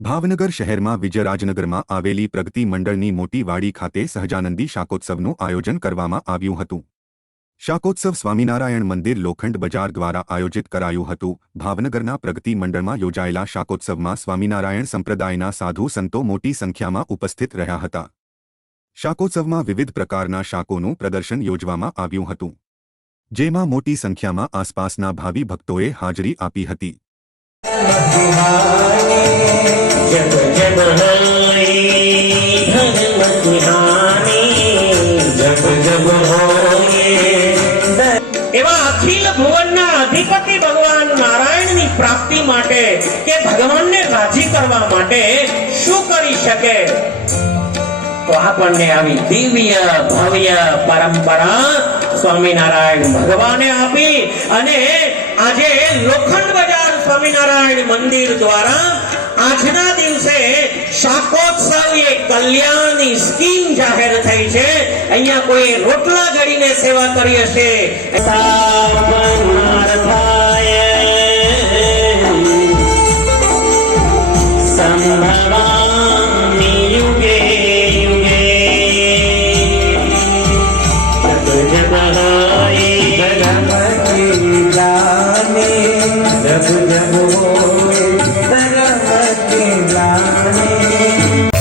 ભાવનગર શહેરમાં વિજયરાજનગરમાં આવેલી પ્રગતિ મંડળની મોટી વાડી ખાતે સહજાનંદી શાકોત્સવનું આયોજન કરવામાં આવ્યું હતું. શાકોત્સવ સ્વામિનારાયણ મંદિર લોખંડ બજાર દ્વારા આયોજિત કરાયું હતું. ભાવનગરના પ્રગતિ મંડળમાં યોજાયેલા શાકોત્સવમાં સ્વામિનારાયણ સંપ્રદાયના સાધુ સંતો મોટી સંખ્યામાં ઉપસ્થિત રહ્યા હતા. શાકોત્સવમાં વિવિધ પ્રકારના શાકોનું પ્રદર્શન યોજવામાં આવ્યું હતું. જેમાં મોટી સંખ્યામાં આસપાસના ભાવિ ભક્તોએ હાજરી આપી હતી. તો આપણને આવી દિવ્ય ભવ્ય પરંપરા સ્વામિનારાયણ ભગવાને આપી અને આજે લોખંડ બજાર સ્વામિનારાયણ મંદિર દ્વારા આજના દિવસે શાકોત્સવ એ કલ્યાણની સ્કીમ જાહેર થઈ છે. અહીંયા કોઈ રોટલા ગળીને સેવા કરી હશે સંભવામિ યુગે યુગે. લાને